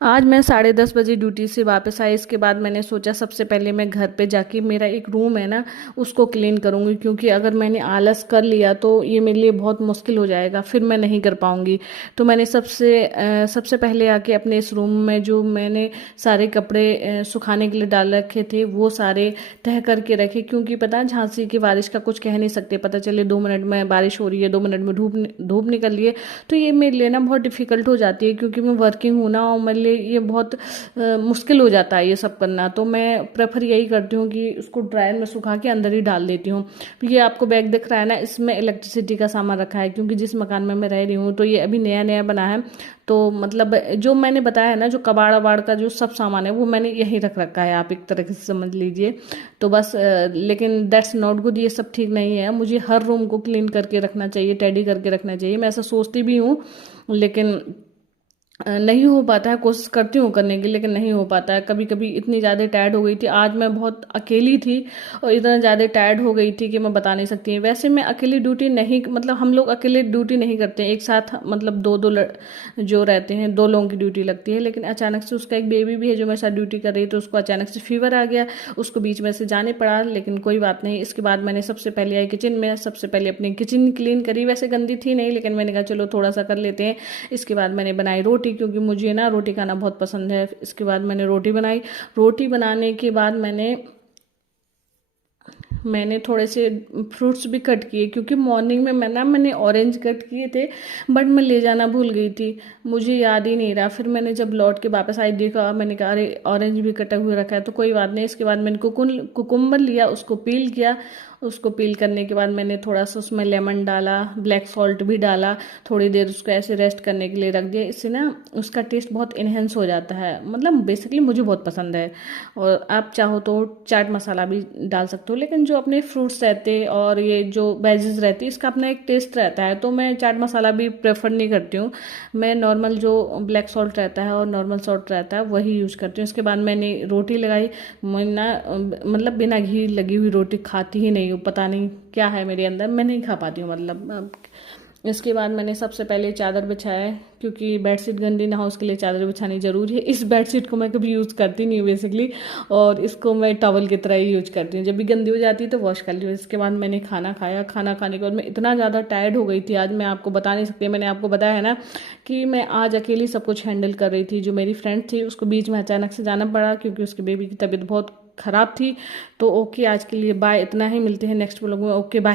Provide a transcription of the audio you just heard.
आज मैं 10:30 बजे ड्यूटी से वापस आई। इसके बाद मैंने सोचा सबसे पहले मैं घर पे जाके मेरा एक रूम है ना उसको क्लीन करूँगी, क्योंकि अगर मैंने आलस कर लिया तो ये मेरे लिए बहुत मुश्किल हो जाएगा, फिर मैं नहीं कर पाऊँगी। तो मैंने सबसे पहले आके अपने इस रूम में जो मैंने सारे कपड़े सुखाने के लिए डाल रखे थे वो सारे तह करके रखे, क्योंकि पता है झांसी की बारिश का कुछ कह नहीं सकते, पता चले 2 मिनट में बारिश हो रही है, 2 मिनट में धूप धूप निकल रही है। तो ये मेरे लिए ना बहुत डिफ़िकल्ट हो जाती है, क्योंकि मैं वर्किंग हूँ ना, और मेरे लिए ये बहुत मुश्किल हो जाता है ये सब करना। तो मैं प्रेफर यही करती हूँ कि उसको ड्रायर में सुखा के अंदर ही डाल देती हूँ। ये आपको बैग दिख रहा है ना, इसमें इलेक्ट्रिसिटी का सामान रखा है, क्योंकि जिस मकान में मैं रह रही हूँ तो ये अभी नया नया बना है। तो मतलब जो मैंने बताया है ना, जो कबाड़ वबाड़ का जो सब सामान है वो मैंने यहीं रख रखा है, आप एक तरह से समझ लीजिए। तो बस लेकिन दैट्स नॉट गुड, ये सब ठीक नहीं है। मुझे हर रूम को क्लीन करके रखना चाहिए, टेडी करके रखना चाहिए, मैं ऐसा सोचती भी हूँ। लेकिन नहीं हो पाता है, कोशिश करती हूँ करने की, लेकिन नहीं हो पाता है। कभी कभी इतनी ज़्यादा टायर्ड हो गई थी, आज मैं बहुत अकेली थी और इतना ज़्यादा टायर्ड हो गई थी कि मैं बता नहीं सकती। वैसे मैं अकेली ड्यूटी नहीं, मतलब हम लोग अकेले ड्यूटी नहीं करते हैं, एक साथ मतलब दो दो जो रहते हैं 2 लोगों की ड्यूटी लगती है। लेकिन अचानक से उसका एक बेबी भी है जो मेरे साथ ड्यूटी कर रही, तो उसको अचानक से फीवर आ गया, उसको बीच में से जाने पड़ा। लेकिन कोई बात नहीं। इसके बाद मैंने सबसे पहले आई किचन में, सबसे पहले अपनी किचन क्लीन करी। वैसे गंदी थी नहीं, लेकिन मैंने कहा चलो थोड़ा सा कर लेते हैं। इसके बाद मैंने बनाई रोटी, क्योंकि मुझे ना रोटी खाना बहुत पसंद है। इसके बाद मैंने रोटी बनाई। रोटी बनाने के बाद मैंने थोड़े से फ्रूट्स भी कट किए, क्योंकि मॉर्निंग में मैंने ऑरेंज कट किए थे, बट मैं ले जाना भूल गई थी, मुझे याद ही नहीं रहा। फिर मैंने जब लौट के वापस आई देखा, मैंने कहा अरे ऑरेंज भी कटा हुआ रखा है, तो कोई बात नहीं। इसके बाद मैंने कुकुम्बर लिया, उसको पील किया। उसको पील करने के बाद मैंने थोड़ा सा उसमें लेमन डाला, ब्लैक सॉल्ट भी डाला, थोड़ी देर उसको ऐसे रेस्ट करने के लिए रख दिया। इससे ना उसका टेस्ट बहुत इन्हेंस हो जाता है, मतलब बेसिकली मुझे बहुत पसंद है। और आप चाहो तो चाट मसाला भी डाल सकते हो, लेकिन जो अपने फ्रूट्स रहते और ये जो वेजेस रहती है इसका अपना एक टेस्ट रहता है, तो मैं चाट मसाला भी प्रेफर नहीं करती हूँ। मैं नॉर्मल जो ब्लैक सॉल्ट रहता है और नॉर्मल सॉल्ट रहता है वही यूज़ करती हूँ। इसके बाद मैंने रोटी लगाई। मैं ना मतलब बिना घी लगी हुई रोटी खाती ही नहीं हूँ, पता नहीं क्या है मेरे अंदर, मैं नहीं खा पाती हूँ मतलब। इसके बाद मैंने सबसे पहले चादर बिछाया, क्योंकि बेडशीट गंदी ना हो उसके लिए चादर बिछानी जरूरी है। इस बेडशीट को मैं कभी यूज़ करती नहीं हूँ बेसिकली, और इसको मैं टॉवल की तरह ही यूज करती हूँ, जब भी गंदी हो जाती है तो वॉश कर ली। इसके बाद मैंने खाना खाया। खाना खाने के बाद मैं इतना ज़्यादा टायर्ड हो गई थी आज, मैं आपको बता नहीं सकती। मैंने आपको बताया है ना कि मैं आज अकेली सब कुछ हैंडल कर रही थी। जो मेरी फ्रेंड थी उसको बीच में अचानक से जाना पड़ा, क्योंकि उसके बेबी की तबीयत बहुत ख़राब थी। तो ओके, आज के लिए बाय, इतना ही, मिलते हैं नेक्स्ट व्लॉग में। Okay bye.